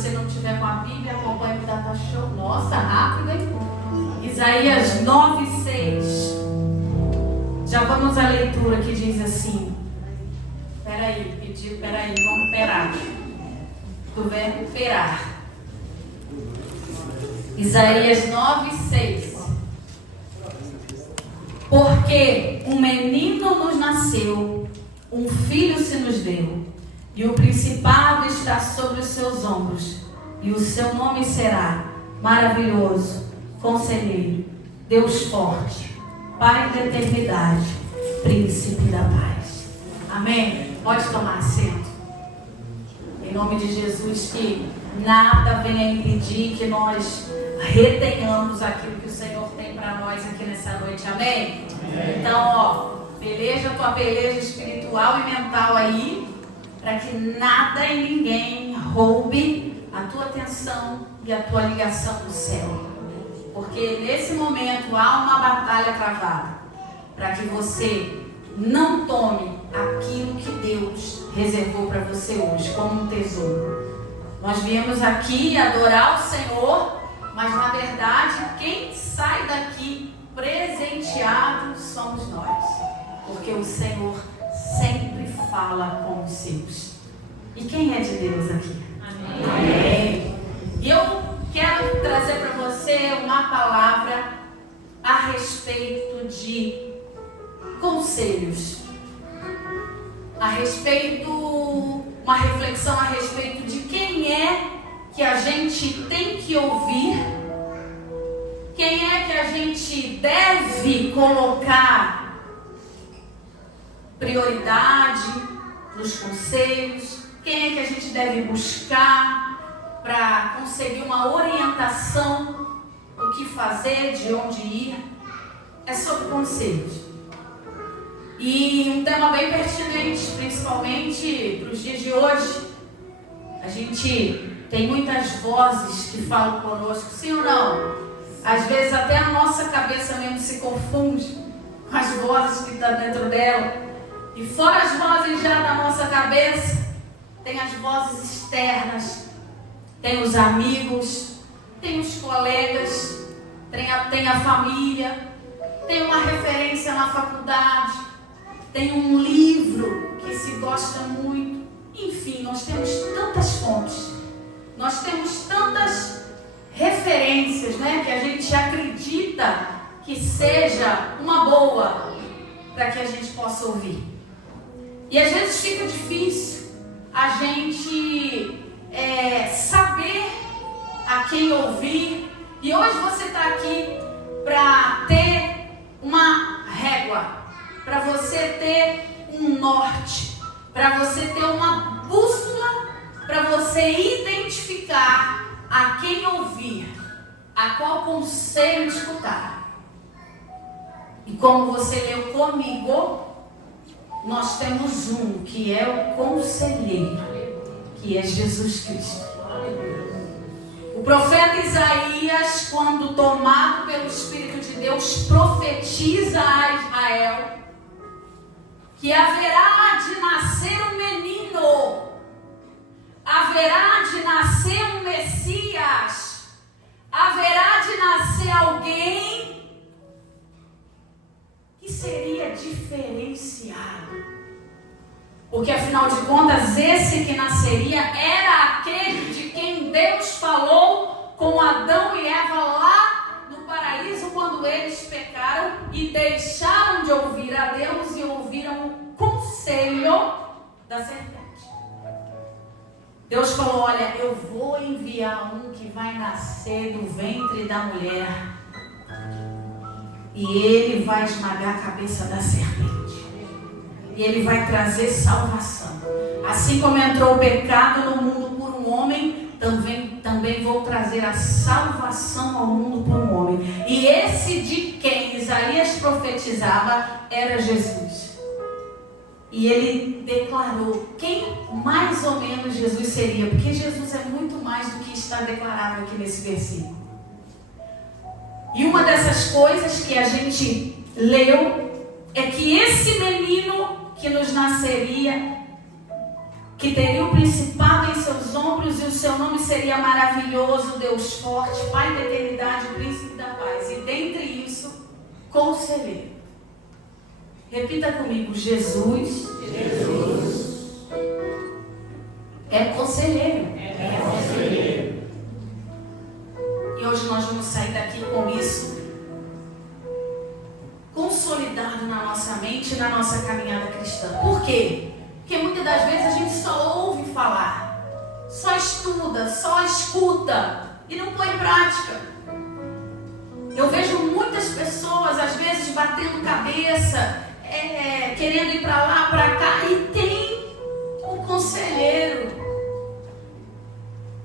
você não tiver com a Bíblia, acompanhe o Data Show. Nossa, rápido, hein? Isaías 9:6. Já vamos à leitura que diz assim. Peraí, vamos perar. Do verbo perar. Isaías 9:6. Porque um menino nos nasceu, um filho se nos deu, e o principado está sobre os seus ombros, e o seu nome será Maravilhoso, Conselheiro, Deus Forte, Pai da Eternidade, Príncipe da Paz. Amém? Pode tomar assento. Em nome de Jesus, que nada venha impedir que nós retenhamos aquilo que o Senhor tem para nós aqui nessa noite. Amém? Amém. Então, peleja a tua peleja espiritual e mental aí, para que nada e ninguém roube a tua atenção e a tua ligação do céu. Porque nesse momento há uma batalha travada, para que você não tome aquilo que Deus reservou para você hoje como um tesouro. Nós viemos aqui adorar o Senhor, mas na verdade quem sai daqui presenteado somos nós, porque o Senhor sempre fala com os seus. E quem é de Deus aqui? Amém. Amém. E eu quero trazer para você uma palavra a respeito de conselhos, uma reflexão a respeito de quem é que a gente tem que ouvir, quem é que a gente deve colocar prioridade nos conselhos, quem é que a gente deve buscar para conseguir uma orientação, o que fazer, de onde ir. É sobre conselhos. E um tema bem pertinente, principalmente para os dias de hoje. A gente tem muitas vozes que falam conosco, sim ou não? Às vezes até a nossa cabeça mesmo se confunde com as vozes que estão dentro dela. E fora as vozes já da nossa cabeça, tem as vozes externas, tem os amigos, tem os colegas, tem a família, tem uma referência na faculdade, tem um livro que se gosta muito. Enfim, nós temos tantas fontes, nós temos tantas referências, né, que a gente acredita que seja uma boa para que a gente possa ouvir. E às vezes fica difícil a gente saber a quem ouvir. E hoje você está aqui para ter uma régua, para você ter um norte, para você ter uma bússola, para você identificar a quem ouvir, a qual conselho escutar. E como você leu comigo, nós temos um que é o conselheiro, que é Jesus Cristo. O profeta Isaías, quando tomado pelo Espírito de Deus, profetiza a Israel que haverá de nascer um menino, haverá de nascer um Messias, haverá de nascer alguém que seria diferenciado. Porque afinal de contas, esse que nasceria era aquele de quem Deus falou com Adão e Eva lá no paraíso, quando eles pecaram e deixaram de ouvir a Deus e ouviram o conselho da serpente. Deus falou: olha, eu vou enviar um que vai nascer do ventre da mulher, e ele vai esmagar a cabeça da serpente. E ele vai trazer salvação. Assim como entrou o pecado no mundo por um homem, também vou trazer a salvação ao mundo por um homem. E esse de quem Isaías profetizava era Jesus. E ele declarou quem mais ou menos Jesus seria, porque Jesus é muito mais do que está declarado aqui nesse versículo. E uma dessas coisas que a gente leu é que esse menino que nos nasceria que teria o principado em seus ombros e o seu nome seria maravilhoso, Deus forte, Pai da eternidade, Príncipe da paz. E dentre isso, Conselheiro. Repita comigo, Jesus é conselheiro. E hoje nós vamos sair daqui com isso consolidado na nossa mente e na nossa caminhada cristã. Por quê? Porque muitas das vezes a gente só ouve falar, só estuda, só escuta e não põe em prática. Eu vejo muitas pessoas às vezes batendo cabeça, querendo ir para lá, para cá, e tem um conselheiro,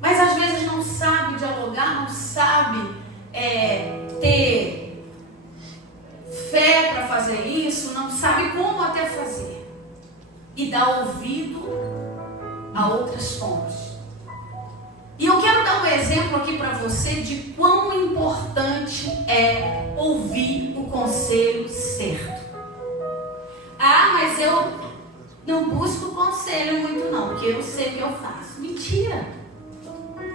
mas às vezes não sabe dialogar, não sabe ter fé para fazer isso, não sabe como até fazer, e dá ouvido a outras fontes. E eu quero dar um exemplo aqui para você de quão importante é ouvir o conselho certo. Ah, mas eu não busco conselho muito não, porque eu sei o que eu faço. Mentira!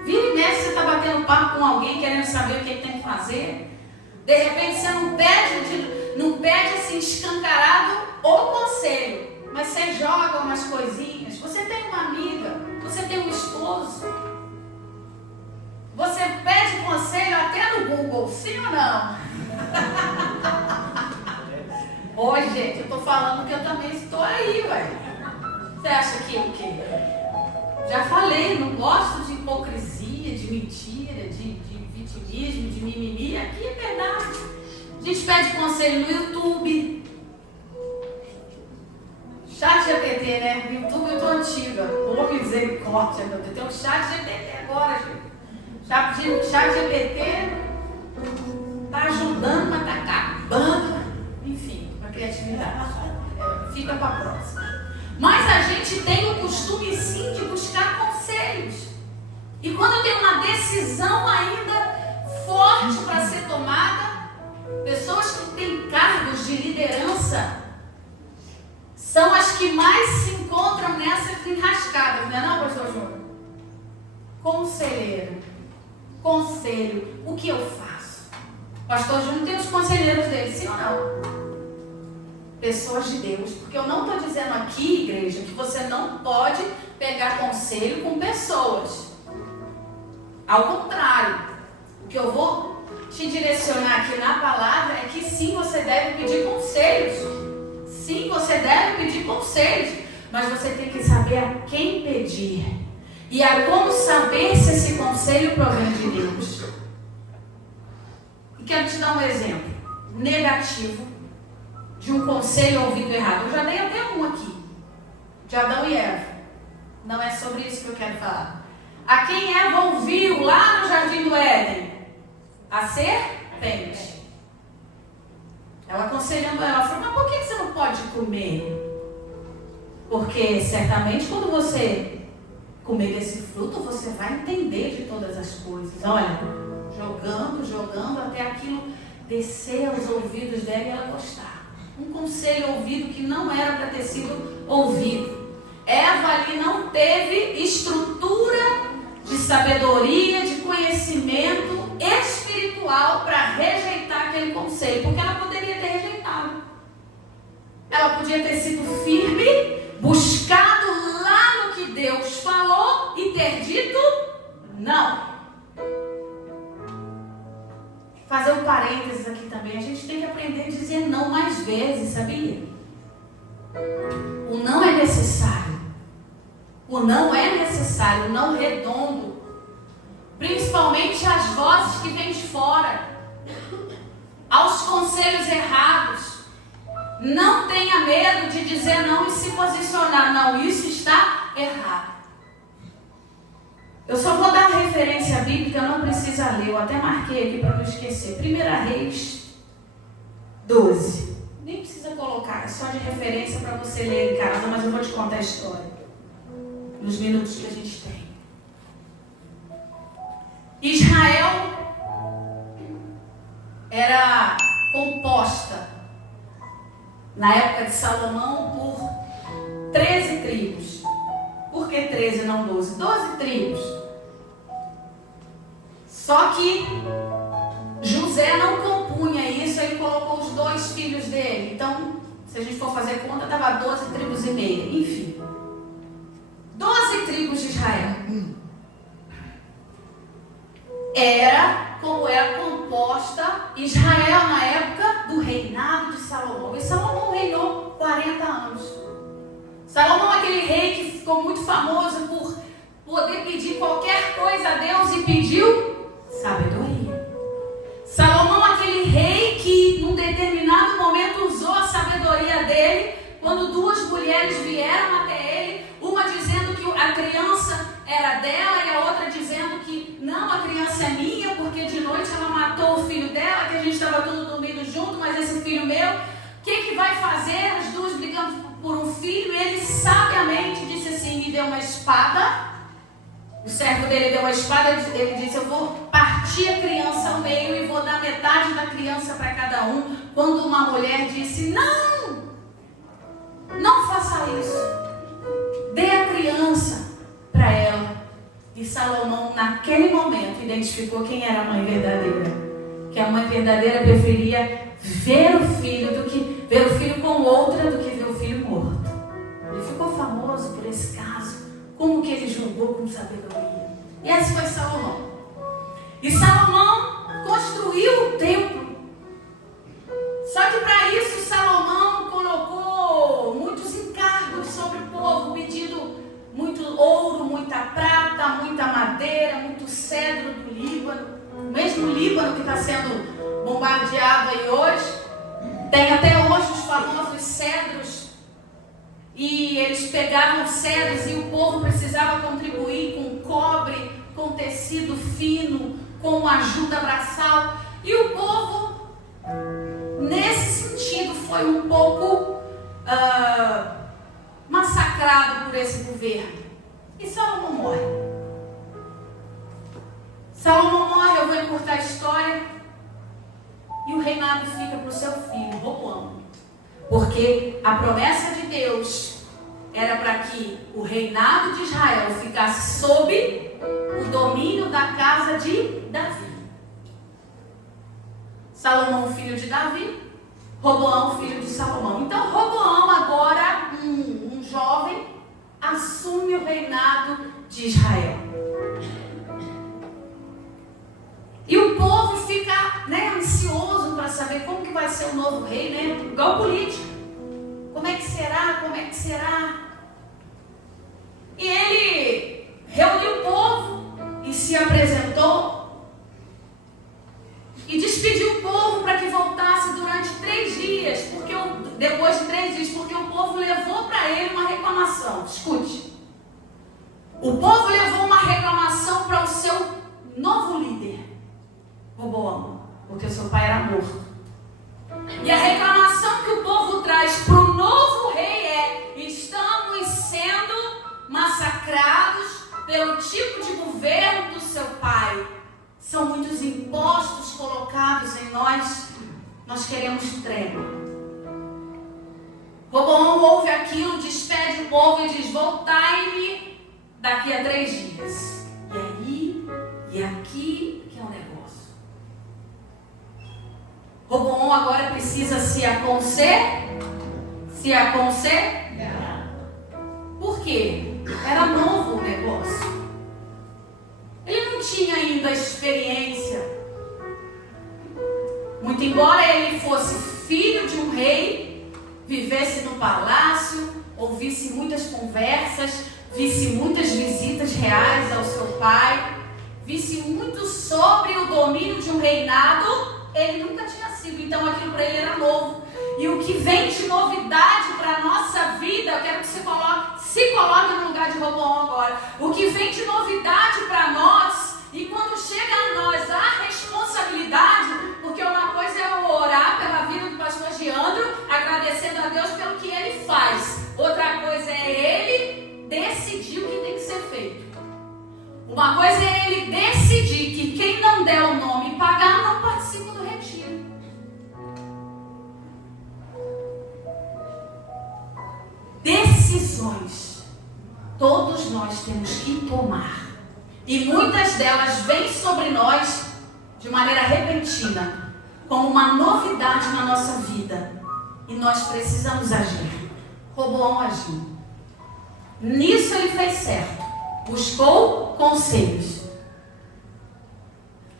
Vira e mexe, você está batendo papo com alguém querendo saber o que tem que fazer. De repente você não pede assim escancarado o conselho, mas você joga umas coisinhas. Você tem uma amiga, você tem um esposo, você pede conselho até no Google, sim ou não? Oi, gente, eu estou falando que eu também estou aí, ué. Você acha que o quê? Já falei, não gosto de hipocrisia, de mentira, de vitimismo, de mimimi. Aqui é verdade. A gente pede conselho no YouTube. Chat GPT, né? No YouTube eu estou antiga. Ô, misericórdia, meu Deus. Tem um chat GPT agora, gente. Chat GPT está ajudando, mas está acabando. Enfim, a criatividade. Fica para a próxima. Mas a gente tem o costume sim de buscar conselhos. E quando eu tenho uma decisão ainda forte para ser tomada, pessoas que têm cargos de liderança são as que mais se encontram nessas enrascadas, não é não, pastor Júnior? Conselheiro. Conselho. O que eu faço? Pastor Júnior tem os conselheiros dele, sim ou não? Pessoas de Deus. Porque eu não estou dizendo aqui, igreja, que você não pode pegar conselho com pessoas. Ao contrário, o que eu vou te direcionar aqui na palavra é que sim, você deve pedir conselhos. Sim, você deve pedir conselhos. Mas você tem que saber a quem pedir. E a como saber se esse conselho provém de Deus. E quero te dar um exemplo negativo de um conselho ouvido errado. Eu já dei até um aqui, de Adão e Eva. Não é sobre isso que eu quero falar. A quem Eva ouviu lá no Jardim do Éden? A serpente. Ela aconselhando ela, falou, mas por que você não pode comer? Porque certamente quando você comer desse fruto, você vai entender de todas as coisas. Olha, jogando até aquilo descer aos ouvidos dela e ela gostar. Um conselho ouvido que não era para ter sido ouvido. Eva ali não teve estrutura de sabedoria, de conhecimento espiritual para rejeitar aquele conselho, porque ela poderia ter rejeitado. Ela podia ter sido firme, buscado lá no que Deus falou e ter dito não. Fazer um parênteses aqui também, a gente tem que aprender a dizer não mais vezes, sabia? O não é necessário. O não é necessário, o não redondo. Principalmente às vozes que vêm de fora. Aos conselhos errados. Não tenha medo de dizer não e se posicionar. Não, isso está errado. Eu só vou dar a referência bíblica, eu não preciso ler, eu até marquei aqui para não esquecer. 1 Reis 12. Nem precisa colocar, é só de referência para você ler em casa, mas eu vou te contar a história. Nos minutos que a gente tem. Israel era composta, na época de Salomão, por 13 tribos. Por que 13, não 12. 12 tribos. Só que José não compunha isso, ele colocou os 2 filhos dele. Então, se a gente for fazer conta, dava 12 tribos e meia. Enfim, 12 tribos de Israel. Era como era composta Israel na época do reinado de Salomão. E Salomão reinou 40 anos. Salomão é aquele rei que ficou muito famoso por poder pedir qualquer coisa a Deus e pediu sabedoria. Salomão é aquele rei que num determinado momento usou a sabedoria dele quando 2 mulheres vieram até ele, uma dizendo que a criança era dela e a outra dizendo que não, a criança é minha, porque de noite ela matou o filho dela, que a gente estava todo dormindo junto, mas esse filho meu, o que vai fazer? As 2 brigando por um filho, e ele sabiamente disse assim: me deu uma espada. O servo dele deu uma espada, ele disse: eu vou partir a criança ao meio e vou dar metade da criança para cada um. Quando uma mulher disse: não faça isso, dê a criança para ela. E Salomão naquele momento identificou quem era a mãe verdadeira, que a mãe verdadeira preferia ver o filho com outra do que ver o filho morto. Ele ficou famoso por esse caso, como que ele julgou com sabedoria. E esse foi Salomão. E Salomão construiu o templo. Só que para isso Salomão colocou muitos encargos sobre o povo, pedindo muito ouro, muita prata, muita madeira, muito cedro do Líbano. O mesmo Líbano que está sendo bombardeado aí hoje. Tem até hoje os famosos cedros. E eles pegavam cedros e o povo precisava contribuir com cobre, com tecido fino, com ajuda braçal. E o povo, nesse sentido, foi um pouco massacrado por esse governo. E Salomão morre. Salomão morre, eu vou encurtar a história. E o reinado fica para o seu filho, Roboão. Porque a promessa de Deus era para que o reinado de Israel ficasse sob o domínio da casa de Davi. Salomão, filho de Davi, Roboão, filho de Salomão. Então, Roboão, agora um jovem, assume o reinado de Israel. E o povo fica, ansioso para saber como que vai ser o novo rei, igual política. Como é que será? Como é que será? E ele reuniu o povo e se apresentou e despediu o povo para que voltasse durante 3 dias, depois de 3 dias, porque o povo levou para ele uma reclamação. Escute. O povo levou uma reclamação para o seu novo líder, Roboão, porque o seu pai era morto. E a reclamação que o povo traz para o novo rei é: estamos sendo massacrados pelo tipo de governo do seu pai. São muitos impostos colocados em nós. Nós queremos trégua. Roboão ouve aquilo, despede o povo e diz: voltai-me daqui a 3 dias. E aí, e aqui que é um negócio. Roboão agora precisa se aconselhar. Por quê? Era novo o negócio. Ele não tinha ainda experiência. Muito embora ele fosse filho de um rei, vivesse no palácio, ouvisse muitas conversas, visse muitas visitas reais ao seu pai, visse muito sobre o domínio de um reinado, ele nunca tinha sido. Então aquilo para ele era novo. E o que vem de novidade para a nossa vida, eu quero que você se coloque no lugar de Roboão agora. O que vem de novidade para nós, e quando chega a nós a responsabilidade, porque uma coisa é eu orar pela vida do pastor Giandro, agradecendo a Deus pelo que ele faz. Outra coisa é ele decidir o que tem que ser feito. Uma coisa é ele decidir que quem não der o nome e pagar não participa do retiro. Decisões. Todos todos nós temos que tomar. E muitas delas vêm sobre nós de maneira repentina, como uma novidade na nossa vida. E nós precisamos agir. Roboão agiu. Nisso ele fez certo. Buscou conselhos.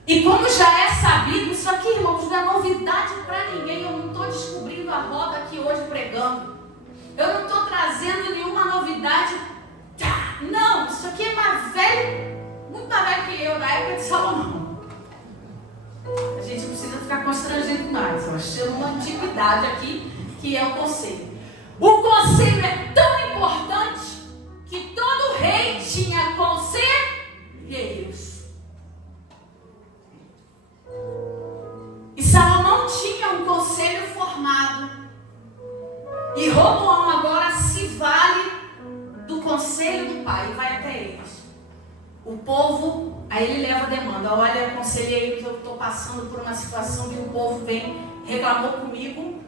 E como já é sabido, isso aqui, irmãos, não é novidade para ninguém. Eu não estou descobrindo a roda aqui hoje pregando. Eu não estou trazendo nenhuma novidade. Não, isso aqui é mais velho, muito mais velho que eu, da época de Salomão. A gente não precisa ficar constrangido mais. Eu achei uma antiguidade aqui, que é o conselho. O conselho é tão importante que todo rei tinha conselheiros. E Salomão tinha um conselho formado. E Roboão agora se vale do conselho do pai e vai até eles. O povo, aí ele leva a demanda. Olha, conselheiros, eu estou passando por uma situação que o povo reclamou comigo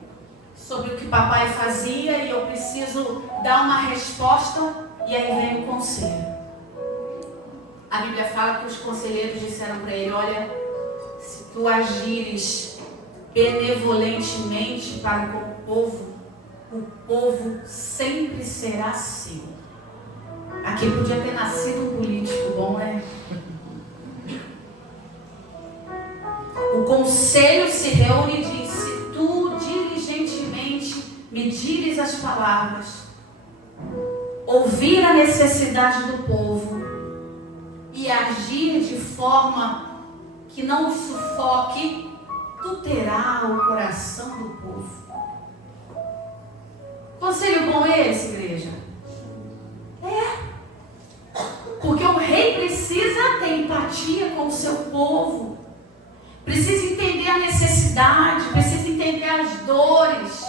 sobre o que papai fazia e eu preciso dar uma resposta. E aí vem o conselho. A Bíblia fala que os conselheiros disseram para ele: olha, se tu agires benevolentemente para com o povo sempre será seu. Aqui podia ter nascido um político bom, né? O conselho se reúne e diz: se tu diligentemente medires as palavras, ouvir a necessidade do povo e agir de forma que não o sufoque, tu terás o coração do povo. Conselho bom é esse, igreja? É. Porque o rei precisa ter empatia com o seu povo. Precisa entender a necessidade, precisa entender as dores.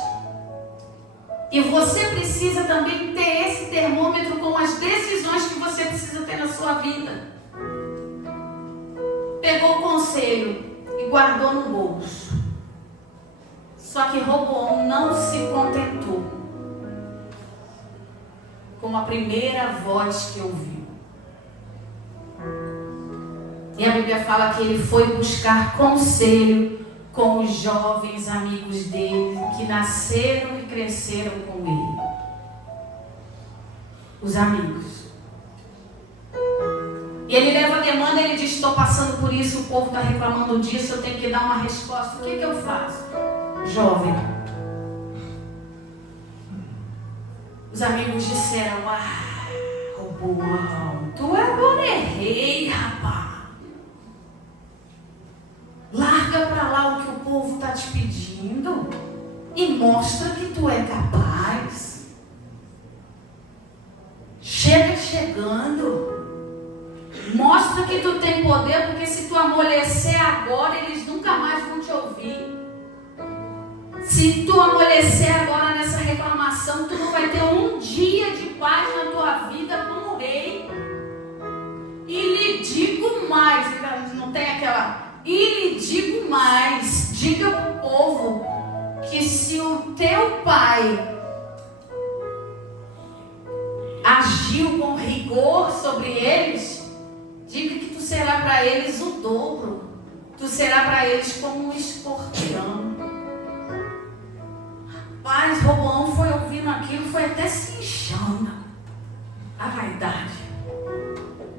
E você precisa também ter esse termômetro com as decisões que você precisa ter na sua vida. Pegou o conselho e guardou no bolso. Só que Roboão não se contentou com a primeira voz que ouviu. E a Bíblia fala que ele foi buscar conselho com os jovens amigos dele, que nasceram e cresceram com ele. Os amigos. E ele leva a demanda, ele diz: estou passando por isso, o povo está reclamando disso, eu tenho que dar uma resposta. O que eu faço? Jovem. Os amigos disseram: Roboão, tu agora é rei, rapaz. Larga para lá o que o povo está te pedindo e mostra que tu é capaz. Chega chegando. Mostra que tu tem poder, porque se tu amolecer agora, eles nunca mais vão te ouvir. Se tu amolecer agora nessa reclamação, tu não vai ter um dia de paz na tua vida como rei. E lhe digo mais, não tem aquela... E lhe digo mais, diga para o povo que se o teu pai agiu com rigor sobre eles, diga que tu será para eles o dobro. Tu será para eles como um escorpião. Rapaz, Roboão foi ouvindo aquilo, foi até se inchando. A vaidade.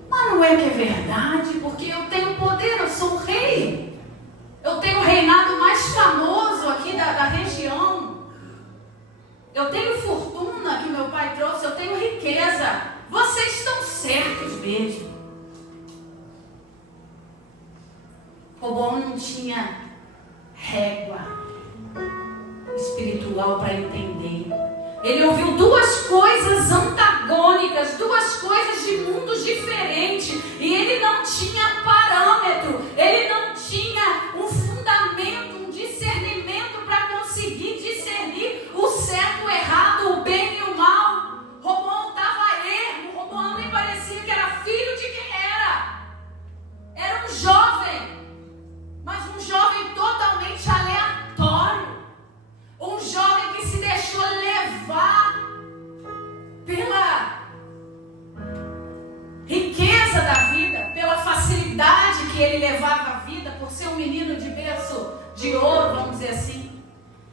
Mas não é que é verdade, porque eu tenho poder, eu sou o rei. Eu tenho o reinado mais famoso aqui da região. Eu tenho fortuna que meu pai trouxe, eu tenho riqueza. Vocês estão certos mesmo. Roboão não tinha régua espiritual para entender. Ele ouviu duas coisas antagônicas, duas coisas de mundos diferentes, e ele não tinha parâmetro, ele não tinha um fundamento, um discernimento para conseguir discernir o certo, o errado, o bem e o mal. Roboão estava ermo, Roboão nem parecia que era filho de quem era. Era um jovem, mas um jovem totalmente aleatório. Um jovem que se deixou levar que ele levava a vida por ser um menino de berço de ouro, vamos dizer assim.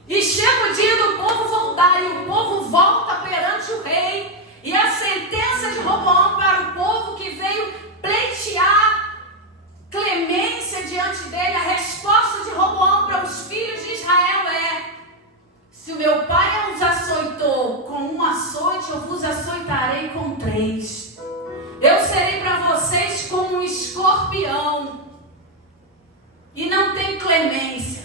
E chega o dia do povo voltar, e o povo volta perante o rei. E a sentença de Roboão para o povo que veio pleitear clemência diante dele, a resposta de Roboão para os filhos de Israel é: se o meu pai os açoitou com um açoite, eu vos açoitarei com 3. Eu serei para vocês como um escorpião. E não tem clemência.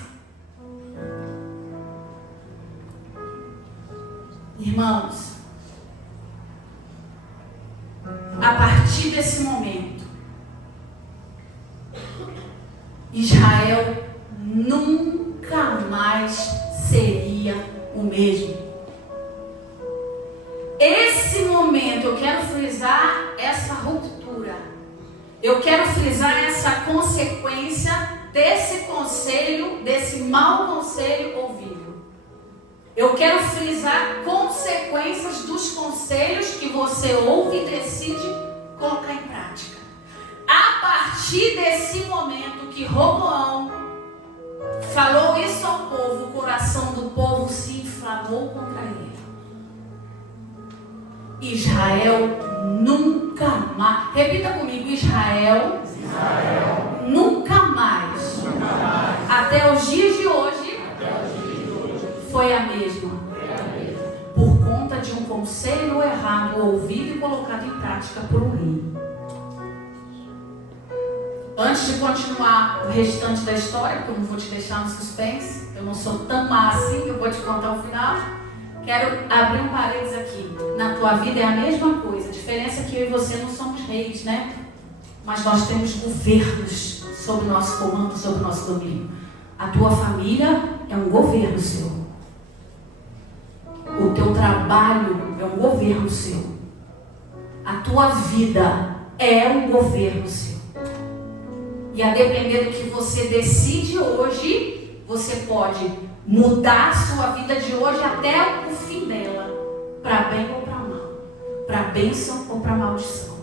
Irmãos, a partir desse momento, Israel nunca mais seria o mesmo. Esse momento, eu quero frisar essa ruptura. Eu quero frisar essa consequência desse conselho, desse mau conselho ouvido. Eu quero frisar consequências dos conselhos que você ouve e decide colocar em prática. A partir desse momento que Roboão falou isso ao povo, o coração do povo se inflamou contra ele. Israel nunca mais, repita comigo, Israel nunca mais, até os dias de hoje, foi a mesma, por conta de um conselho errado ouvido e colocado em prática por um rei. Antes de continuar o restante da história, porque eu não vou te deixar no suspense, eu não sou tão má assim, eu vou te contar o final. Quero abrir um parênteses aqui. Na tua vida é a mesma coisa. A diferença é que eu e você não somos reis, né? Mas nós temos governos sob nosso comando, sob nosso domínio. A tua família é um governo seu. O teu trabalho é um governo seu. A tua vida é um governo seu. E a depender do que você decide hoje, você pode mudar a sua vida de hoje até o fim dela, para bem ou para mal, para bênção ou para maldição.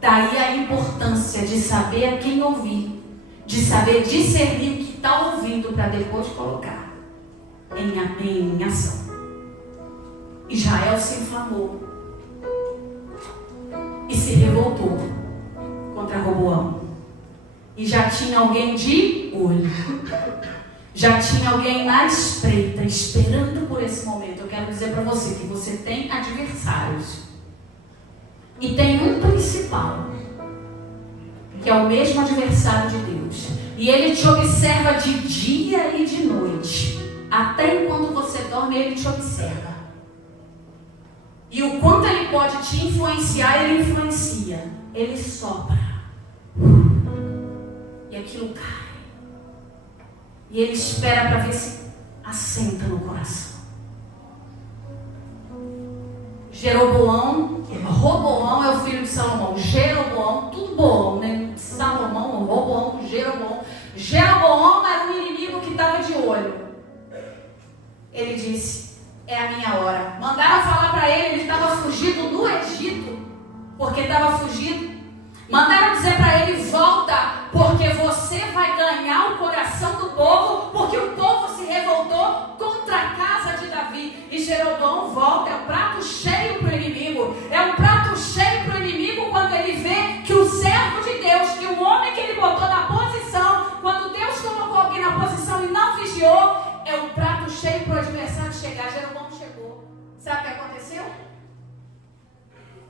Daí a importância de saber a quem ouvir, de saber discernir o que está ouvindo para depois colocar em ação. Israel se inflamou e se revoltou contra Roboão. E já tinha alguém de olho. Já tinha alguém na espreita, esperando por esse momento. Eu quero dizer para você que você tem adversários. E tem um principal, que é o mesmo adversário de Deus. E ele te observa de dia e de noite. Até enquanto você dorme, ele te observa. E o quanto ele pode te influenciar, ele influencia. Ele sopra. E aquilo cai. E ele espera para ver se assenta no coração. Roboão é o filho de Salomão. Jeroboão, tudo Boão, né? Salomão, Roboão, Jeroboão. Jeroboão era um inimigo que estava de olho. Ele disse: é a minha hora. Mandaram falar para ele estava fugido do Egito, porque estava fugido. Mandaram dizer para ele: volta, porque você vai ganhar o coração do povo, porque o povo se revoltou contra a casa de Davi. E Jeroboão volta, é um prato cheio para o inimigo. É um prato cheio para o inimigo quando ele vê que o servo de Deus, que o homem que ele botou na posição, quando Deus colocou alguém na posição e não vigiou, é um prato cheio para o adversário chegar. Jeroboão chegou. Sabe o que aconteceu?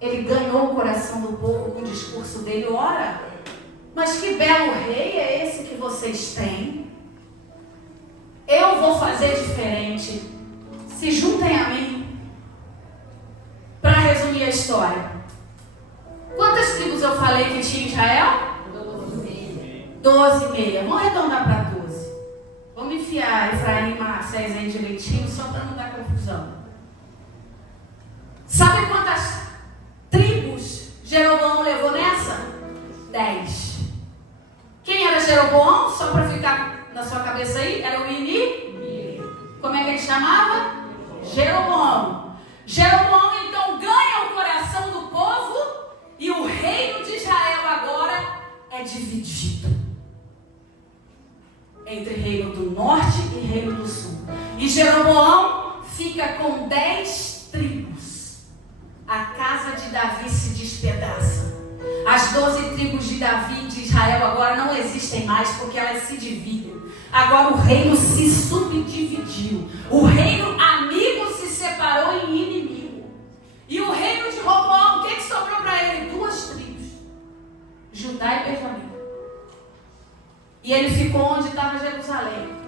Ele ganhou o coração do povo com o discurso dele. Ora, mas que belo rei é esse que vocês têm? Eu vou fazer diferente. Se juntem a mim. Para resumir a história. Quantas tribos eu falei que tinha em Israel? 12,5. Vamos arredondar para 12. Vamos enfiar Efraim e Manassés aí direitinho, só para não dar confusão. Sabe quantas tribos Jeroboão levou nessa? 10. Quem era Jeroboão? Só para ficar na sua cabeça aí, era o inimigo. Como é que ele chamava? Jeroboão. Jeroboão então ganha o coração do povo e o reino de Israel agora é é dividido entre reino do norte e reino do sul. E Jeroboão fica com 10 tribos. A casa de Davi se despedaça. As 12 tribos de Davi e de Israel agora não existem mais, porque elas se dividem. Agora o reino se subdividiu. O reino amigo se separou em inimigo. E o reino de Roboão, o que sobrou para ele? 2 tribos: Judá e Benjamim. E ele ficou onde estava Jerusalém.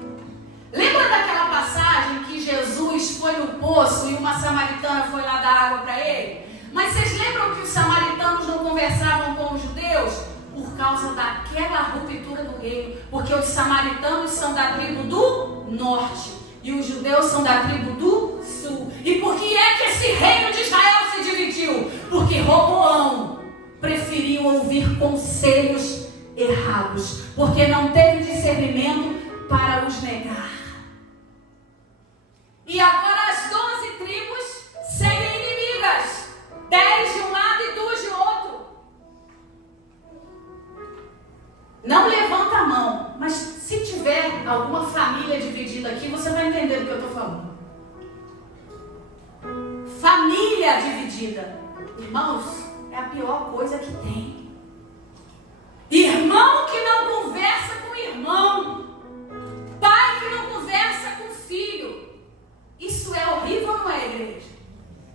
Lembra daquela passagem que Jesus foi no poço e uma samaritana foi lá dar água para ele? Mas vocês lembram que os samaritanos não conversavam com os judeus? Por causa daquela ruptura do reino. Porque os samaritanos são da tribo do norte e os judeus são da tribo do sul. E por que é que esse reino de Israel se dividiu? Porque Roboão preferiu ouvir conselhos errados, porque não teve discernimento para os negar. E agora as 12 tribos serem inimigas, 10 de um lado e 2 de outro. Não levanta a mão, mas se tiver alguma família dividida aqui, você vai entender do que eu estou falando. Família dividida, irmãos, é a pior coisa que tem. Irmão que não conversa com irmão, pai que não conversa com filho. Isso é horrível, não é, igreja?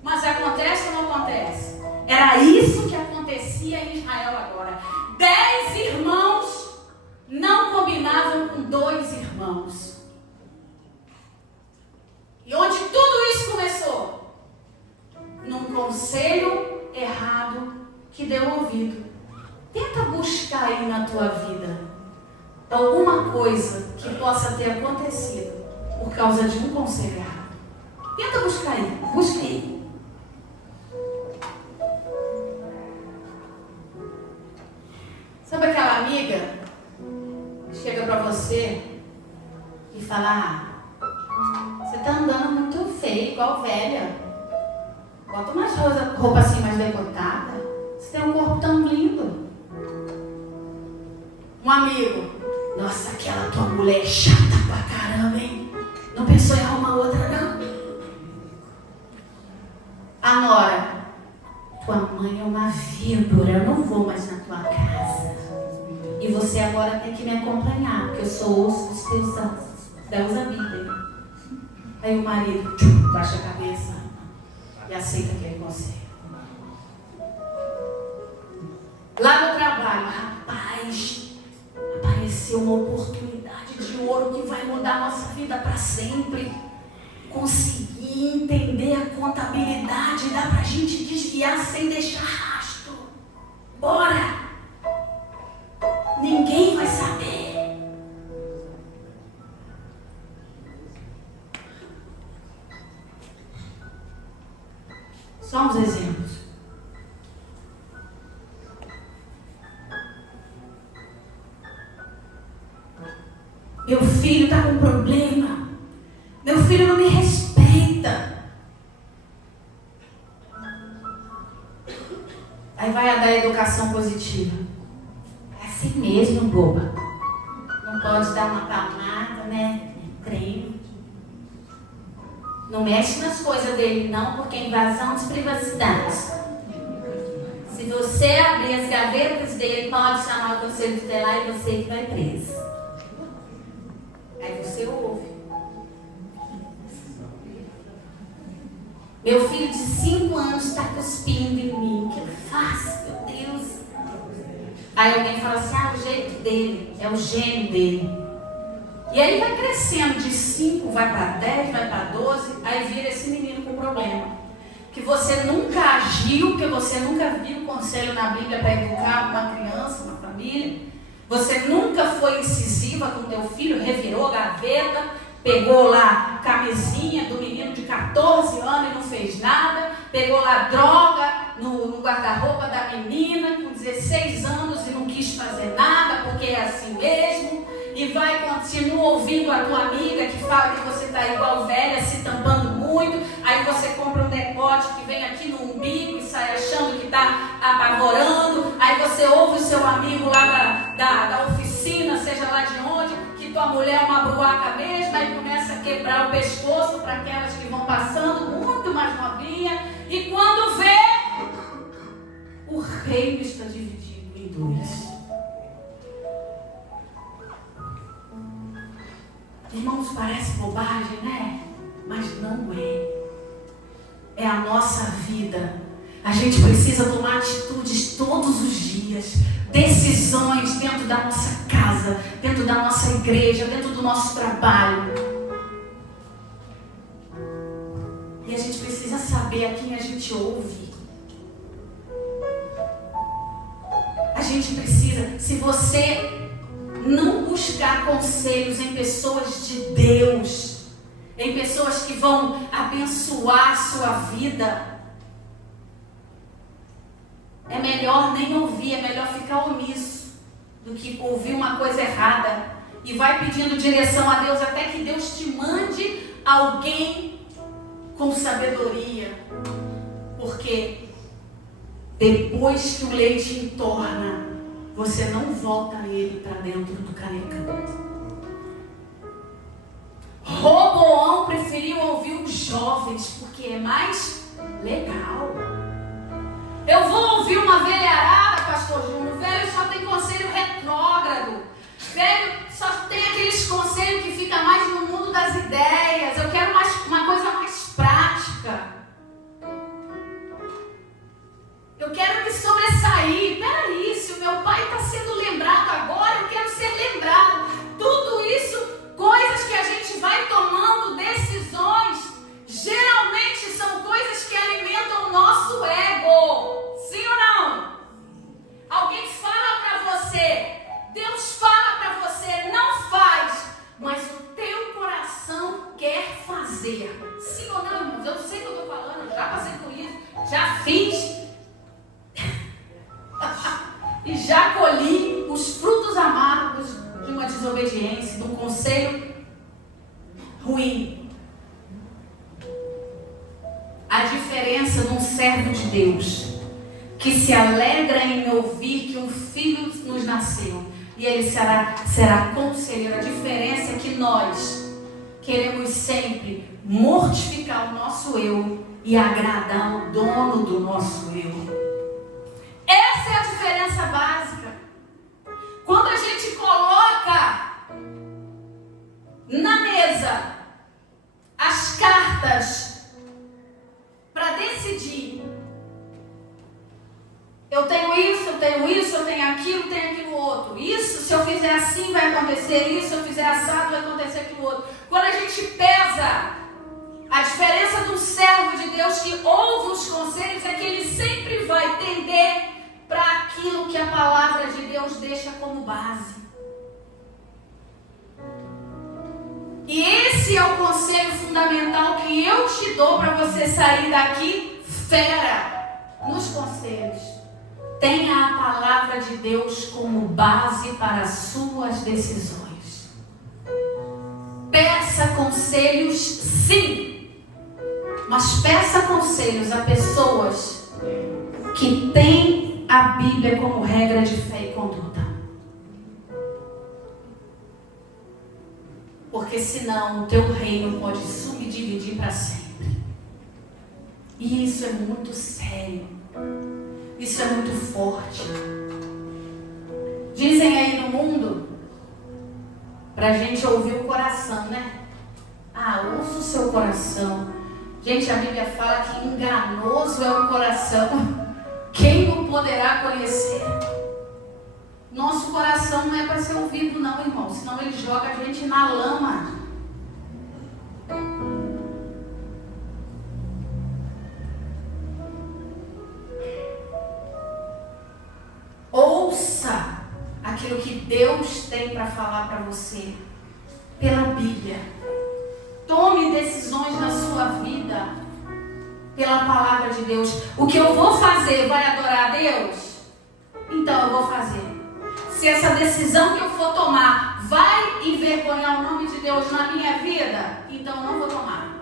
Mas acontece ou não acontece? Era isso que acontecia em Israel agora. 10 irmãos não combinavam com 2 irmãos. E onde tudo isso começou? Num conselho errado que deu ouvido. Tenta buscar aí na tua vida alguma coisa que possa ter acontecido por causa de um conselho errado. Tenta buscar aí, busca aí. Sabe aquela amiga que chega pra você e fala: você tá andando muito feio, igual velha. Bota umas roupa assim mais decotada. Você tem um corpo tão lindo. Um amigo: nossa, aquela tua mulher é chata pra caramba, hein? Não pensou em arrumar outra, não? A nora: tua mãe é uma víbora, eu não vou mais na tua casa. E você agora tem que me acompanhar, porque eu sou osso dos teus ossos. Deus a vida. Aí o marido baixa a cabeça e aceita aquele conselho. Lá no trabalho, rapaz, apareceu uma oportunidade de ouro que vai mudar a nossa vida para sempre. Consegui entender a contabilidade, dá pra gente desviar sem deixar rastro. Bora! Ninguém vai saber. Só uns exemplos. Meu filho está com problema. Meu filho não me respeita. Aí vai a da educação positiva. É assim mesmo, boba. Não pode dar uma palmada, né? Treino. Não mexe nas coisas dele, não, porque é invasão de privacidade. Se você abrir as gavetas dele, pode chamar o conselho tutelar e você que vai preso. Aí você ouve. Meu filho de 5 anos está cuspindo em mim. O que eu faço, meu Deus? Aí alguém fala assim: o jeito dele, é o gênio dele. E aí vai crescendo, de 5 vai para 10, vai para 12, aí vira esse menino com problema. Que você nunca agiu, porque você nunca viu conselho na Bíblia para educar uma criança, uma família. Você nunca foi incisiva com teu filho, revirou a gaveta, pegou lá a camisinha do menino de 14 anos e não fez nada, pegou lá droga no guarda-roupa da menina com 16 anos e não quis fazer nada, porque é assim mesmo. E vai continuar ouvindo a tua amiga que fala que você está igual velha, se tampando muito. Aí você compra um decote que vem aqui no umbigo e sai achando que está apavorando. Aí você ouve o seu amigo lá da oficina, seja lá de onde, que tua mulher é uma bruaca mesmo, aí começa a quebrar o pescoço para aquelas que vão passando, muito mais novinha, e quando vê, o reino está dividido em dois. Irmãos, parece bobagem, né? Mas não é. É a nossa vida. A gente precisa tomar atitudes todos os dias, decisões dentro da nossa casa, dentro da nossa igreja, dentro do nosso trabalho. E a gente precisa saber a quem a gente ouve. A gente precisa, se você não buscar conselhos em pessoas de Deus, em pessoas que vão abençoar a sua vida, é melhor nem ouvir, é melhor ficar omisso do que ouvir uma coisa errada e vai pedindo direção a Deus até que Deus te mande alguém com sabedoria, porque depois que o leite entorna, você não volta ele para dentro do canecão. Roboão preferiu ouvir os jovens porque é mais legal. Eu vou ouvir uma velharada, pastor Júnior. Velho só tem conselho retrógrado. Velho só tem aqueles conselhos que fica mais no mundo das ideias. Eu quero uma coisa mais prática. Eu quero me sobressair. Peraí, se o meu pai está sendo lembrado agora, eu quero ser lembrado. Tudo isso, coisas que a gente vai tomando decisões, geralmente são coisas que alimentam o nosso ego. Sim ou não? Alguém fala para você, Deus fala para você, não faz, mas o teu coração quer fazer. Sim ou não, irmãos? Eu sei o que eu estou falando, já passei por isso, já fiz. E já colhi os frutos amargos de uma desobediência, de um conselho ruim. A diferença de um servo de Deus que se alegra em ouvir que um filho nos nasceu e ele será conselheiro. A diferença é que nós queremos sempre mortificar o nosso eu e agradar o dono do nosso eu. Essa é a diferença básica. Quando a gente coloca na mesa as cartas para decidir, eu tenho isso, eu tenho aquilo outro. Isso, se eu fizer assim vai acontecer isso, se eu fizer assado vai acontecer aquilo outro. Quando a gente pesa, a diferença de um servo de Deus que ouve os conselhos é que ele sempre vai tender para aquilo que a palavra de Deus deixa como base. E esse é o conselho fundamental que eu te dou para você sair daqui fera nos conselhos. Tenha a palavra de Deus como base para as suas decisões. Peça conselhos, sim, mas peça conselhos a pessoas que têm a Bíblia como regra de fé e conduta. Porque senão o teu reino pode subdividir para sempre. E isso é muito sério. Isso é muito forte. Dizem aí no mundo, para a gente ouvir o coração, né? Ouça o seu coração. Gente, a Bíblia fala que enganoso é o coração. Quem o poderá conhecer? Nosso coração não é para ser ouvido não, irmão. Senão ele joga a gente na lama. Ouça aquilo que Deus tem para falar para você pela Bíblia. Tome decisões na sua vida pela palavra de Deus. O que eu vou fazer vai adorar a Deus? Então eu vou fazer. Se essa decisão que eu for tomar vai envergonhar o nome de Deus na minha vida, então eu não vou tomar.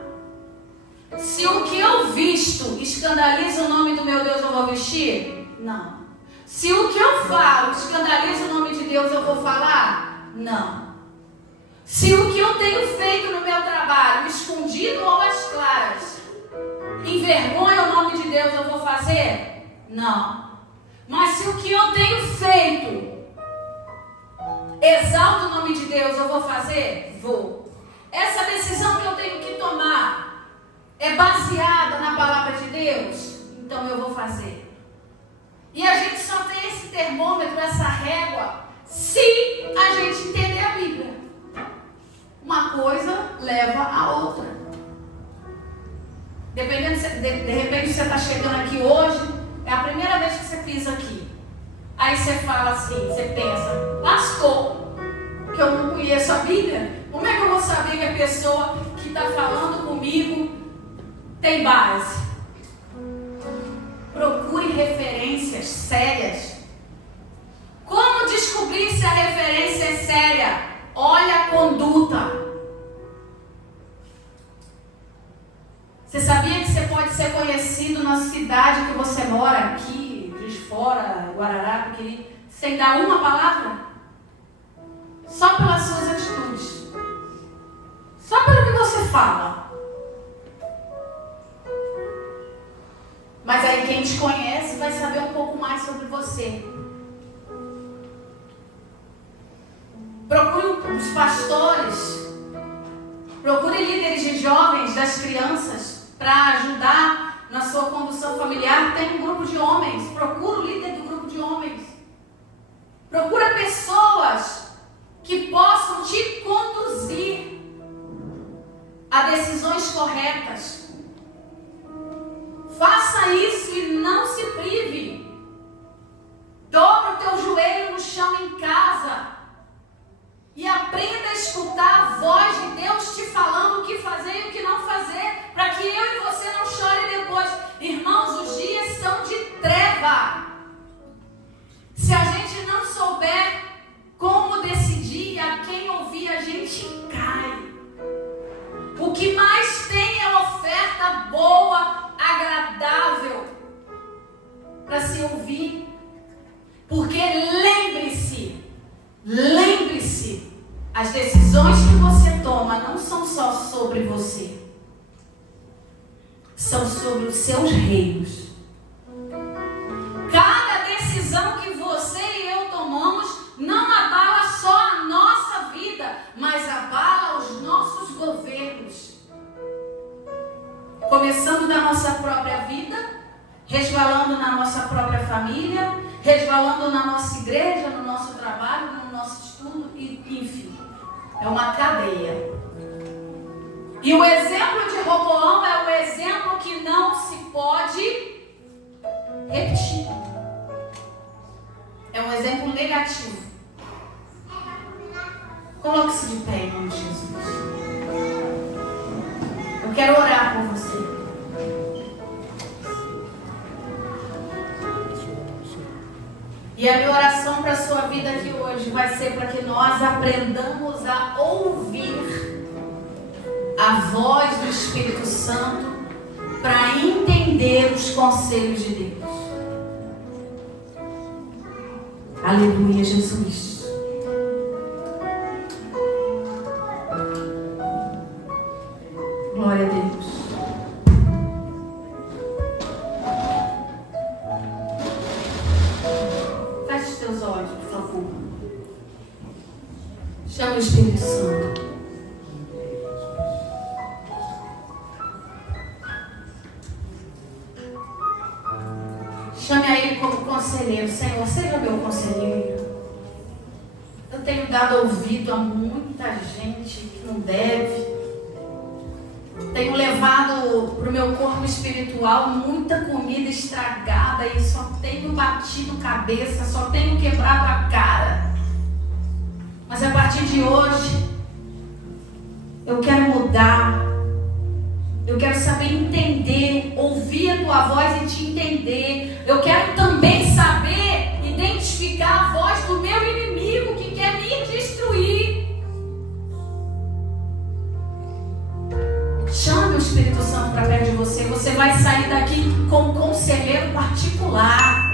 Se o que eu visto escandaliza o nome do meu Deus, eu vou vestir? Não. Se o que eu falo escandaliza o nome de Deus, eu vou falar? Não. Se o que eu tenho feito no meu trabalho, escondido ou às claras, envergonha o nome de Deus, eu vou fazer? Não. Mas se o que eu tenho feito exalta o nome de Deus, eu vou fazer? Vou. Essa decisão que eu tenho que tomar é baseada na palavra de Deus? Então eu vou fazer. E a gente só tem esse termômetro, essa régua, se a gente entender a Bíblia. Uma coisa leva a outra. Dependendo, de repente você está chegando aqui hoje, é a primeira vez que você pisa aqui. Aí você fala assim, você pensa, lascou, que eu não conheço a Bíblia. Como é que eu vou saber que a pessoa que está falando comigo tem base? Procure referências sérias. Como descobrir se a referência é séria? Olha a conduta. Você sabia que você pode ser conhecido na cidade que você mora, aqui, Juiz de Fora, Guarará, Piquiri, sem dar uma palavra? Só pelas suas atitudes. Só pelo que você fala. Mas aí quem te conhece vai saber um pouco mais sobre você. Procure os pastores, procure líderes de jovens, das crianças, para ajudar na sua condução familiar. Tem um grupo de homens, procura o líder do grupo de homens. Procura pessoas que possam te conduzir a decisões corretas. Faça isso e não se prive. Dobra o teu joelho no chão em casa e aprenda a escutar a voz de Deus te falando o que fazer e o que não fazer, para que eu e você não chore depois. Irmãos, os dias são de treva. Se a gente não souber como decidir, a quem ouvir, a gente cai. O que mais tem é oferta boa, agradável para se ouvir. Porque lembre-se, as decisões que você toma não são só sobre você, são sobre os seus reinos. Cada decisão que você e eu tomamos não abala só a nossa vida, mas abala os nossos governos. Começando da nossa própria vida, resvalando na nossa própria família, resvalando na nossa igreja, no nosso trabalho, no nosso estudo, e enfim, é uma cadeia. E o exemplo de Roboão é o exemplo que não se pode repetir. É um exemplo negativo. Coloque-se de pé, em nome de Jesus. Eu quero orar por você. E a minha oração para a sua vida aqui hoje vai ser para que nós aprendamos a ouvir a voz do Espírito Santo para entender os conselhos de Deus. Aleluia, Jesus. Glória a Deus. Feche os teus olhos, por favor. Chama o Espírito Santo. Chame a Ele como conselheiro. Senhor, seja meu conselheiro. Eu tenho dado ouvido a muita gente que não deve. Tenho levado para o meu corpo espiritual muita comida estragada e só tenho batido cabeça, só tenho quebrado a cara. Mas a partir de hoje, eu quero mudar. Eu quero saber entender, ouvir a tua voz e te entender. Eu quero também saber identificar a voz do meu inimigo que quer me destruir. Chame o Espírito Santo para perto de você. Você vai sair daqui com um conselheiro particular.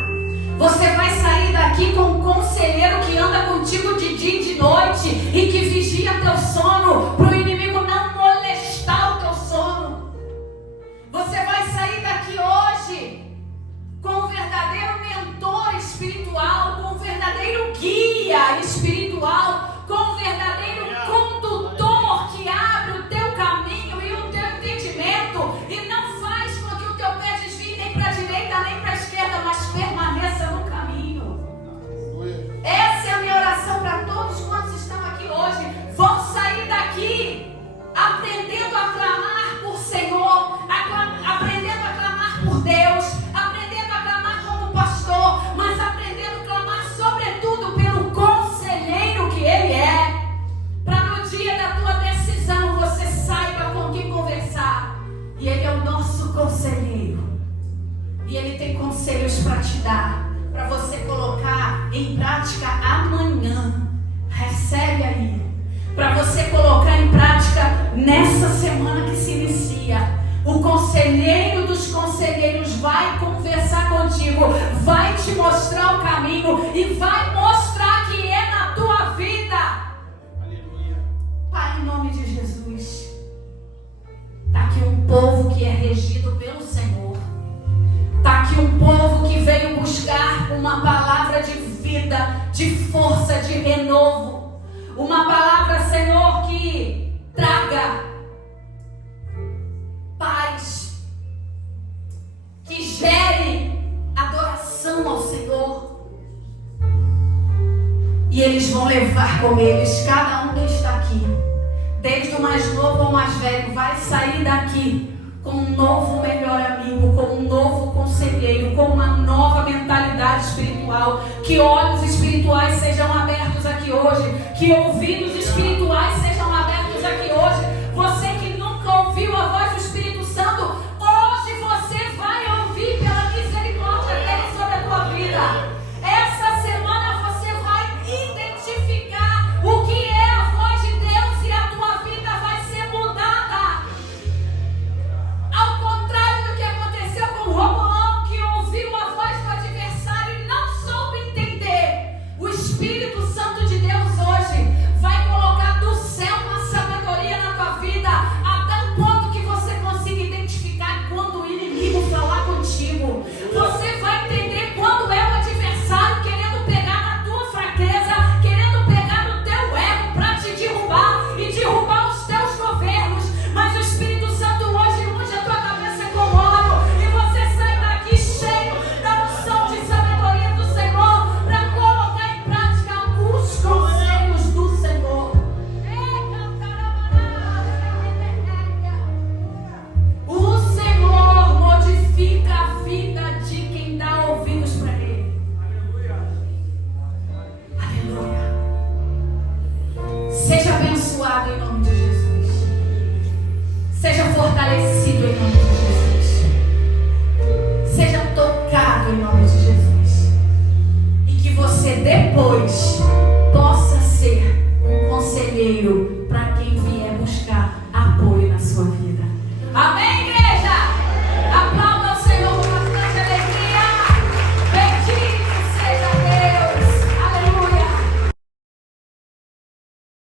Você vai sair daqui com um conselheiro que anda contigo de dia e de noite e que vigia teu sono, para o inimigo não molestar o teu sono. Você vai sair daqui hoje com um verdadeiro mentor espiritual, com um verdadeiro guia espiritual, com um verdadeiro condutor que abre o teu caminho e o teu entendimento e não faz com que o teu pé desvie nem para a direita nem para a esquerda, mas permaneça no caminho. Essa é a minha oração para todos quantos estão aqui hoje. Vão sair daqui aprendendo a clamar por Senhor, aprendendo a clamar por Deus, aprendendo a clamar como pastor, mas aprendendo a clamar sobretudo pelo conselheiro que Ele é, para no dia da tua decisão você saiba com quem conversar. E Ele é o nosso conselheiro, e Ele tem conselhos para te dar, para você colocar em prática amanhã. Recebe aí, para você colocar em prática nessa semana que se inicia. O conselheiro dos conselheiros vai conversar contigo, vai te mostrar o caminho e vai mostrar que é na tua vida. Aleluia. Pai, em nome de Jesus, está aqui um povo que é regido pelo Senhor. Está aqui um povo que veio buscar uma palavra de vida, de força, de renovo. Uma palavra, Senhor, que traga paz, que gere adoração ao Senhor. E eles vão levar com eles, cada um que está aqui, desde o mais novo ao mais velho, vai sair daqui com um novo melhor amigo, com um novo conselheiro, com uma nova mentalidade espiritual. Que olhos espirituais sejam abertos aqui hoje, que ouvidos espirituais sejam